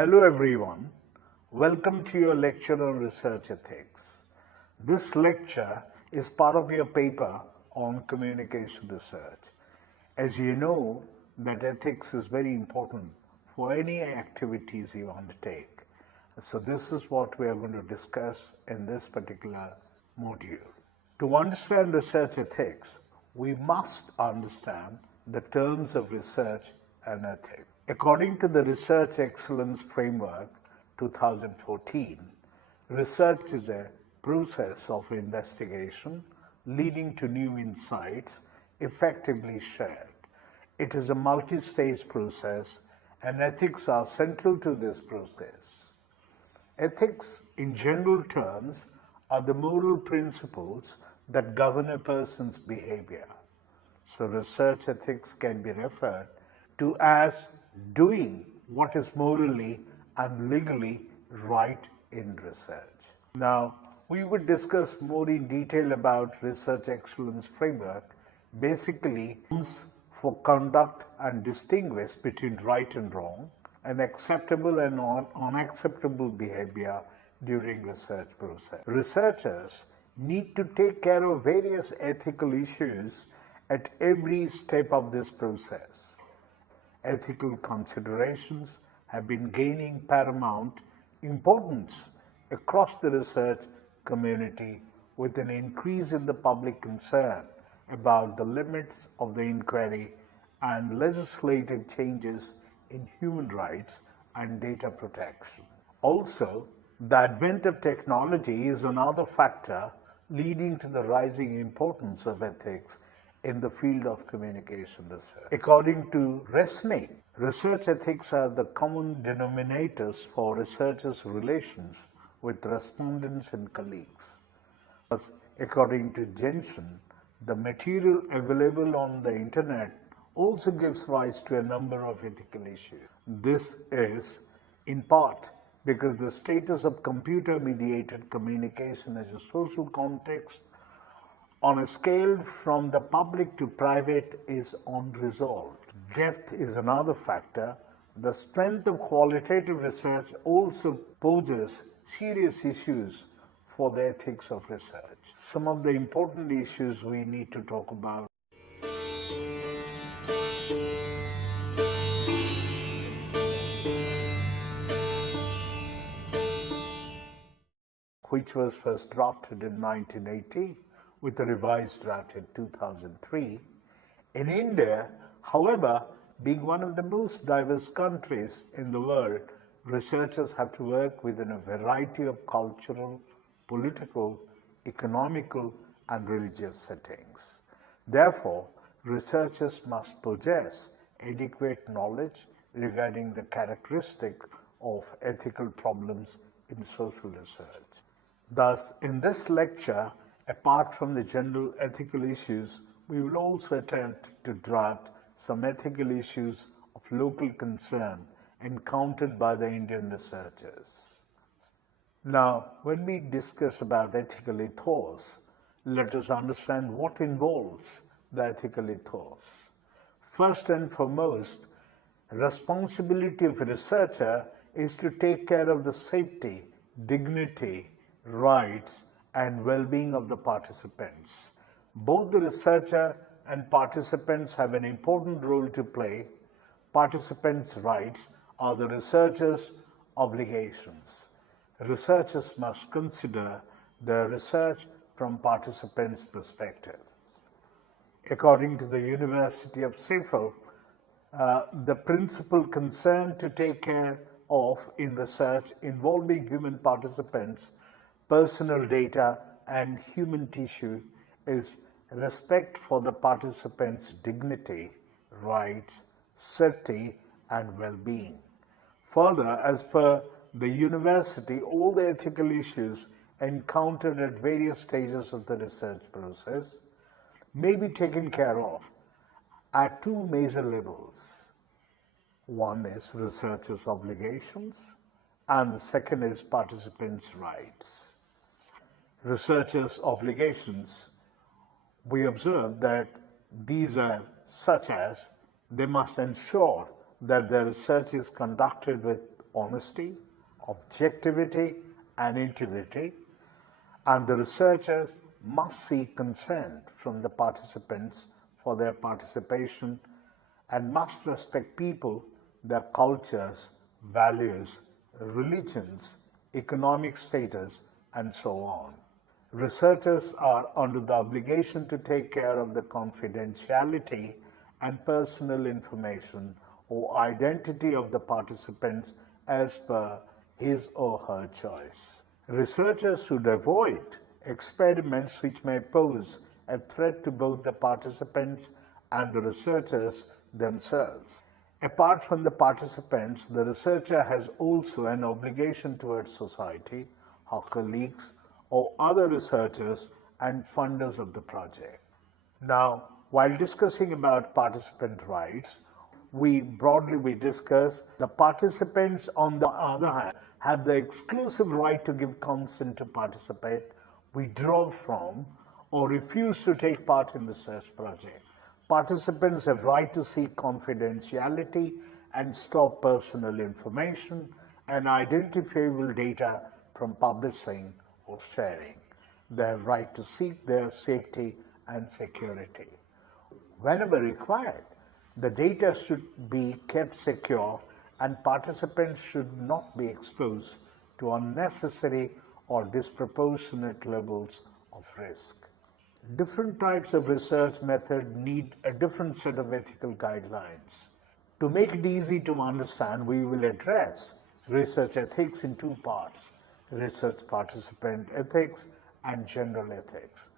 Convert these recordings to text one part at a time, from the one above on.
Hello everyone, welcome to your lecture on research ethics. This lecture is part of your paper on communication research. As you know that ethics is very important for any activities you undertake. So this is what we are going to discuss in this particular module. To understand research ethics, we must understand the terms of research and ethics. According to the Research Excellence Framework 2014, research is a process of investigation leading to new insights effectively shared. It is a multi-stage process and ethics are central to this process. Ethics, in general terms, are the moral principles that govern a person's behavior. So research ethics can be referred to as doing what is morally and legally right in research. Now, we would discuss more in detail about Research Excellence Framework, basically for conduct and distinguish between right and wrong, and acceptable and unacceptable behavior during research process. Researchers need to take care of various ethical issues at every step of this process. Ethical considerations have been gaining paramount importance across the research community with an increase in the public concern about the limits of the inquiry and legislative changes in human rights and data protection. Also, the advent of technology is another factor leading to the rising importance of ethics in the field of communication research. According to ResNet, research ethics are the common denominators for researchers' relations with respondents and colleagues. According to Jensen, the material available on the internet also gives rise to a number of ethical issues. This is, in part, because the status of computer-mediated communication as a social context on a scale from the public to private is unresolved. Depth is another factor. The strength of qualitative research also poses serious issues for the ethics of research. Some of the important issues we need to talk about. Which was first drafted in 1980 with a revised draft in 2003. In India, however, being one of the most diverse countries in the world, researchers have to work within a variety of cultural, political, economical, and religious settings. Therefore, researchers must possess adequate knowledge regarding the characteristics of ethical problems in social research. Thus, in this lecture, apart from the general ethical issues, we will also attempt to draft some ethical issues of local concern encountered by the Indian researchers. Now, when we discuss about ethical ethos, let us understand what involves the ethical ethos. First and foremost, responsibility of a researcher is to take care of the safety, dignity, rights, and well-being of the participants. Both the researcher and participants have an important role to play. Participants' rights are the researcher's obligations. Researchers must consider their research from participants' perspective. According to the University of Sheffield, the principal concern to take care of in research involving human participants, personal data, and human tissue is respect for the participants' dignity, rights, safety, and well-being. Further, as per the university, all the ethical issues encountered at various stages of the research process may be taken care of at two major levels. One is researchers' obligations, and the second is participants' rights. Researchers' obligations, we observe that these are such as they must ensure that their research is conducted with honesty, objectivity, and integrity, and the researchers must seek consent from the participants for their participation and must respect people, their cultures, values, religions, economic status, and so on. Researchers are under the obligation to take care of the confidentiality and personal information or identity of the participants as per his or her choice. Researchers should avoid experiments which may pose a threat to both the participants and the researchers themselves. Apart from the participants, the researcher has also an obligation towards society, her colleagues, or other researchers and funders of the project. Now, while discussing about participant rights, we discuss the participants on the other hand have the exclusive right to give consent to participate, withdraw from, or refuse to take part in research project. Participants have right to seek confidentiality and stop personal information and identifiable data from publishing or sharing. They have right to seek their safety and security. Whenever required, the data should be kept secure and participants should not be exposed to unnecessary or disproportionate levels of risk. Different types of research method need a different set of ethical guidelines. To make it easy to understand, we will address research ethics in two parts: research participant ethics and general ethics.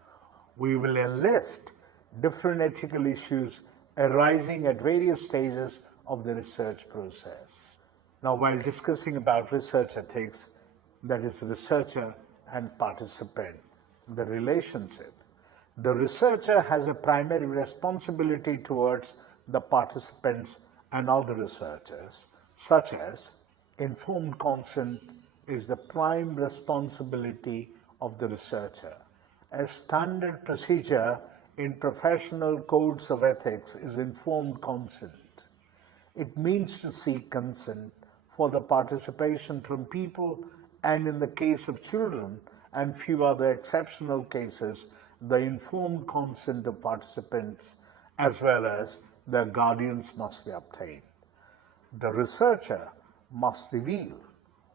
We will enlist different ethical issues arising at various stages of the research process. Now, while discussing about research ethics, that is researcher and participant, the relationship, the researcher has a primary responsibility towards the participants and other researchers, such as informed consent is the prime responsibility of the researcher. A standard procedure in professional codes of ethics is informed consent. It means to seek consent for the participation from people, and in the case of children and few other exceptional cases, the informed consent of participants as well as their guardians must be obtained. The researcher must reveal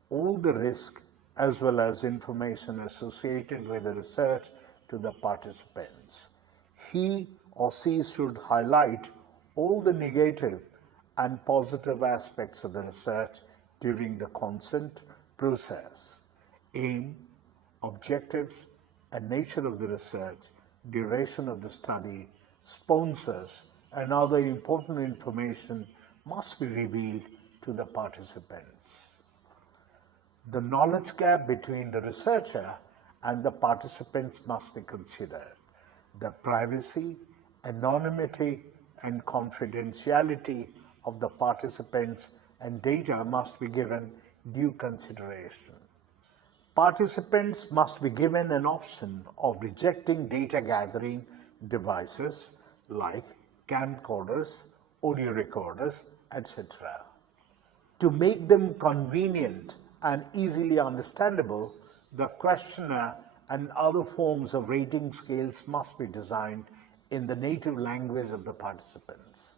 all the risk as well as information associated with the research to the participants. He or she should highlight all the negative and positive aspects of the research during the consent process. Aim, objectives, and nature of the research, duration of the study, sponsors, and other important information must be revealed to the participants. The knowledge gap between the researcher and the participants must be considered. The privacy, anonymity, and confidentiality of the participants and data must be given due consideration. Participants must be given an option of rejecting data gathering devices like camcorders, audio recorders, etc. To make them convenient and easily understandable, the questionnaire and other forms of rating scales must be designed in the native language of the participants.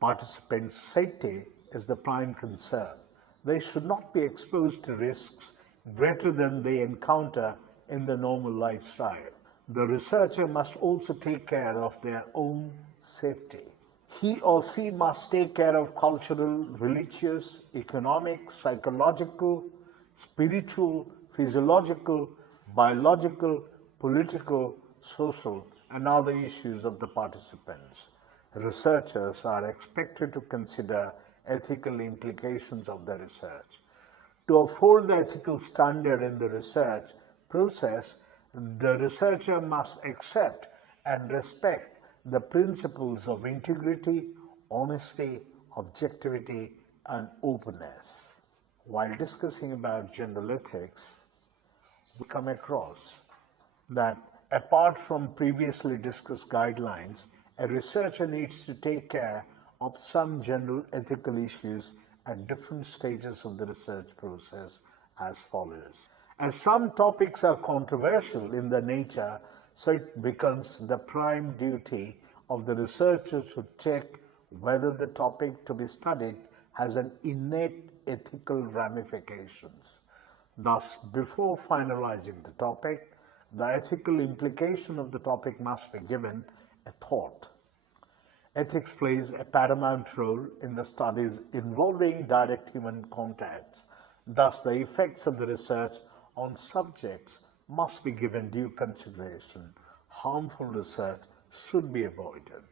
Participants' safety is the prime concern. They should not be exposed to risks greater than they encounter in the normal lifestyle. The researcher must also take care of their own safety. He or she must take care of cultural, religious, economic, psychological, spiritual, physiological, biological, political, social, and other issues of the participants. Researchers are expected to consider ethical implications of the research. To uphold the ethical standard in the research process, the researcher must accept and respect the principles of integrity, honesty, objectivity, and openness. While discussing about general ethics, we come across that apart from previously discussed guidelines, a researcher needs to take care of some general ethical issues at different stages of the research process as follows. As some topics are controversial in their nature, so it becomes the prime duty of the researcher to check whether the topic to be studied has an innate ethical ramifications. Thus, before finalizing the topic, the ethical implication of the topic must be given a thought. Ethics plays a paramount role in the studies involving direct human contacts. Thus, the effects of the research on subjects must be given due consideration. Harmful research should be avoided.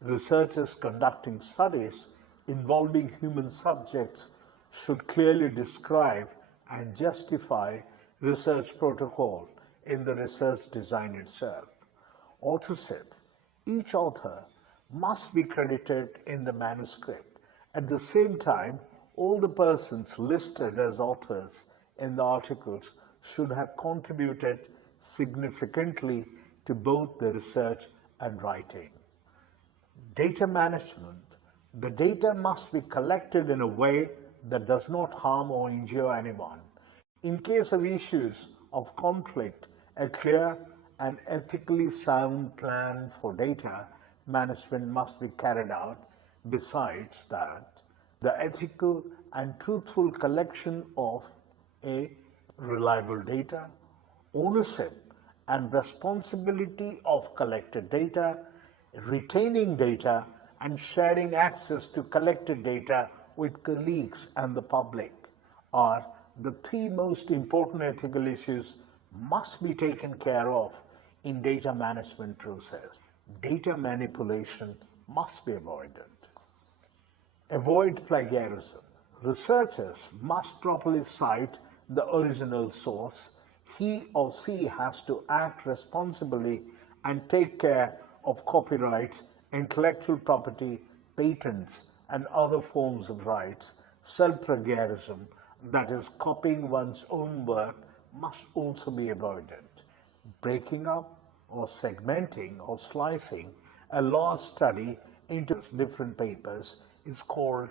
Researchers conducting studies involving human subjects should clearly describe and justify research protocol in the research design itself. Authorship. Each author must be credited in the manuscript. At the same time, all the persons listed as authors in the articles should have contributed significantly to both the research and writing. Data management. The data must be collected in a way that does not harm or injure anyone. In case of issues of conflict, a clear and ethically sound plan for data management must be carried out. Besides that, the ethical and truthful collection of a reliable data, ownership and responsibility of collected data, retaining data, and sharing access to collected data with colleagues and the public are the three most important ethical issues must be taken care of in data management process. Data manipulation must be avoided. Avoid plagiarism. Researchers must properly cite the original source. He or she has to act responsibly and take care of copyrights, intellectual property, patents, and other forms of rights. Self-plagiarism, that is, copying one's own work, must also be avoided. Breaking up or segmenting or slicing a large study into different papers is called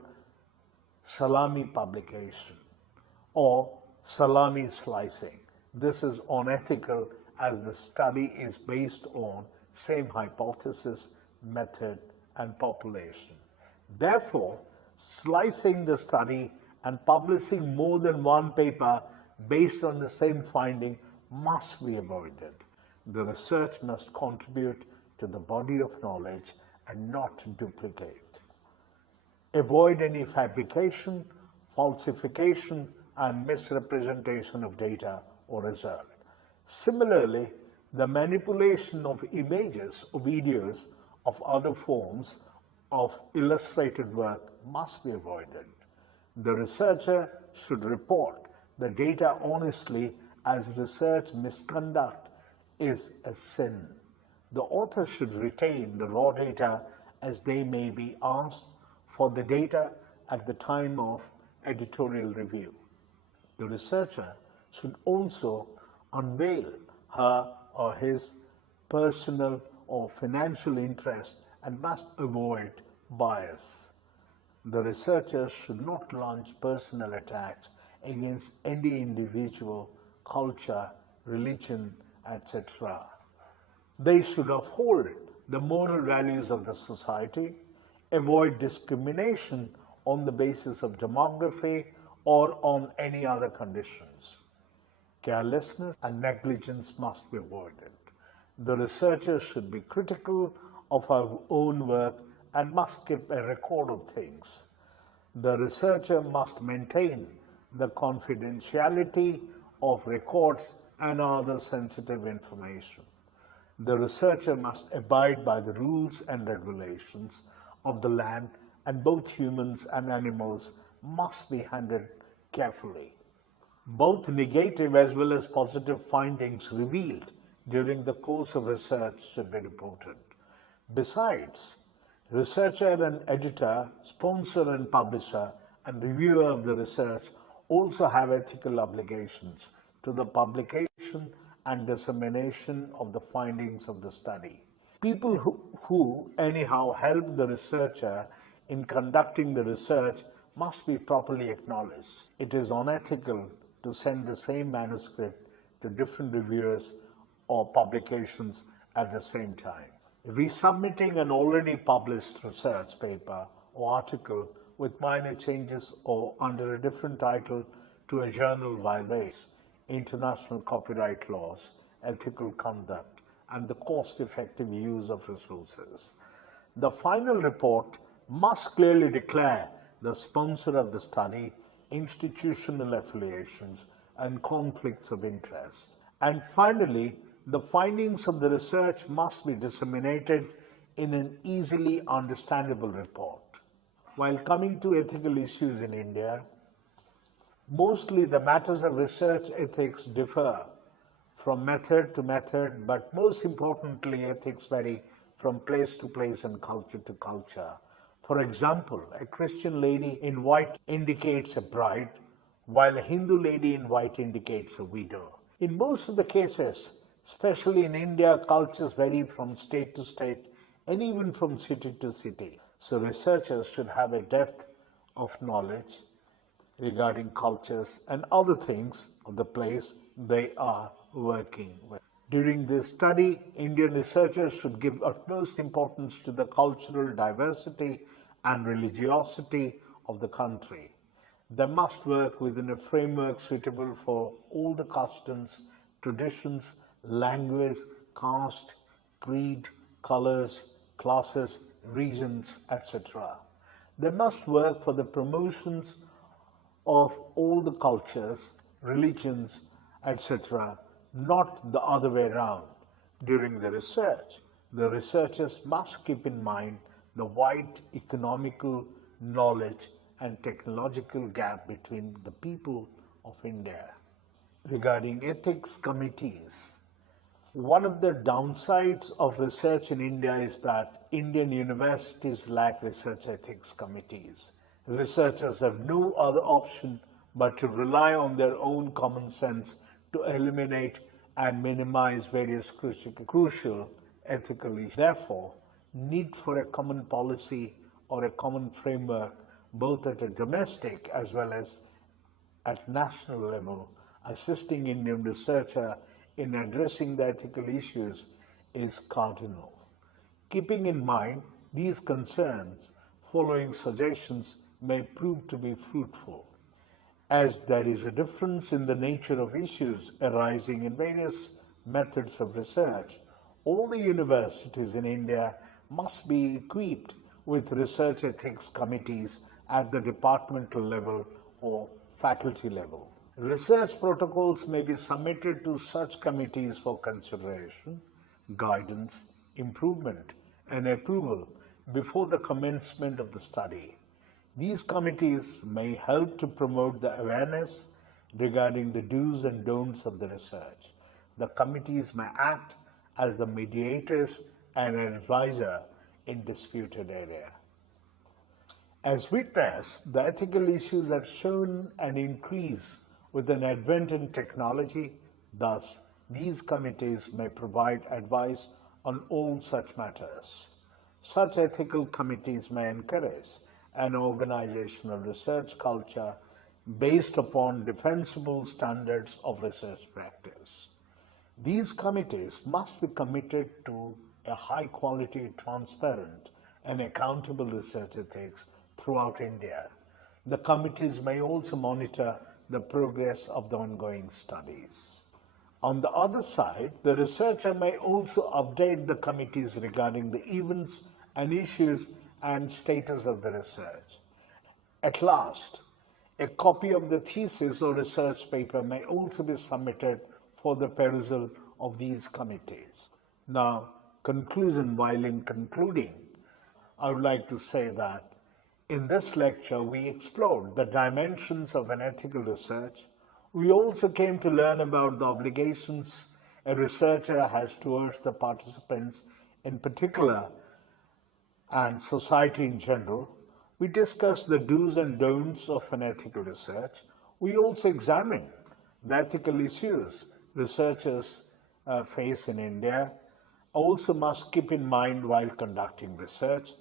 salami publication or salami slicing. This is unethical as the study is based on same hypothesis, method, and population. Therefore, slicing the study and publishing more than one paper based on the same finding must be avoided. The research must contribute to the body of knowledge and not duplicate. Avoid any fabrication, falsification, and misrepresentation of data or result. Similarly, the manipulation of images or videos of other forms of illustrated work must be avoided. The researcher should report the data honestly, as research misconduct is a sin. The author should retain the raw data as they may be asked for the data at the time of editorial review. The researcher should also unveil her or his personal or financial interest and must avoid bias. The researchers should not launch personal attacks against any individual, culture, religion, etc. They should uphold the moral values of the society, avoid discrimination on the basis of demography or on any other conditions. Carelessness and negligence must be avoided. The researcher should be critical of her own work and must keep a record of things. The researcher must maintain the confidentiality of records and other sensitive information. The researcher must abide by the rules and regulations of the land, and both humans and animals must be handled carefully. Both negative as well as positive findings revealed during the course of research should be reported. Besides, researcher and editor, sponsor and publisher, and reviewer of the research also have ethical obligations to the publication and dissemination of the findings of the study. People who anyhow help the researcher in conducting the research must be properly acknowledged. It is unethical to send the same manuscript to different reviewers or publications at the same time. Resubmitting an already published research paper or article with minor changes or under a different title to a journal violates international copyright laws, ethical conduct, and the cost-effective use of resources. The final report must clearly declare the sponsor of the study, institutional affiliations, and conflicts of interest. And finally, the findings of the research must be disseminated in an easily understandable report. While coming to ethical issues in India, mostly the matters of research ethics differ from method to method, but most importantly, ethics vary from place to place and culture to culture. For example, a Christian lady in white indicates a bride, while a Hindu lady in white indicates a widow. In most of the cases, especially in India, cultures vary from state to state and even from city to city. So researchers should have a depth of knowledge regarding cultures and other things of the place they are working with. During this study, Indian researchers should give utmost importance to the cultural diversity and religiosity of the country. They must work within a framework suitable for all the customs, traditions, language, caste, creed, colors, classes, regions, etc. They must work for the promotions of all the cultures, religions, etc., not the other way around. During the research, the researchers must keep in mind the wide economical, knowledge, and technological gap between the people of India. Regarding ethics committees, one of the downsides of research in India is that Indian universities lack research ethics committees. Researchers have no other option but to rely on their own common sense to eliminate and minimize various crucial ethical issues. Therefore, need for a common policy or a common framework, both at a domestic as well as at national level, assisting Indian researcher in addressing the ethical issues is cardinal. Keeping in mind these concerns, following suggestions may prove to be fruitful. As there is a difference in the nature of issues arising in various methods of research, all the universities in India must be equipped with research ethics committees at the departmental level or faculty level. Research protocols may be submitted to such committees for consideration, guidance, improvement, and approval before the commencement of the study. These committees may help to promote the awareness regarding the do's and don'ts of the research. The committees may act as the mediators and an advisor in disputed area. As witnessed, the ethical issues have shown an increase with an advent in technology. Thus, these committees may provide advice on all such matters. Such ethical committees may encourage an organizational research culture based upon defensible standards of research practice. These committees must be committed to a high-quality, transparent, and accountable research ethics throughout India. The committees may also monitor the progress of the ongoing studies. On the other side, the researcher may also update the committees regarding the events and issues and status of the research. At last, a copy of the thesis or research paper may also be submitted for the perusal of these committees. Now, while in concluding, I would like to say that in this lecture, we explored the dimensions of an ethical research. We also came to learn about the obligations a researcher has towards the participants in particular and society in general. We discussed the do's and don'ts of an ethical research. We also examined the ethical issues researchers face in India, also must keep in mind while conducting research.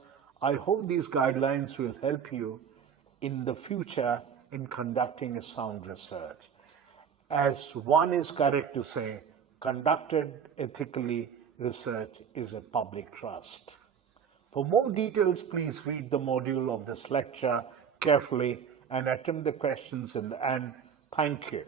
I hope these guidelines will help you in the future in conducting a sound research. As one is correct to say, conducted ethically research is a public trust. For more details, please read the module of this lecture carefully and attempt the questions in the end. Thank you.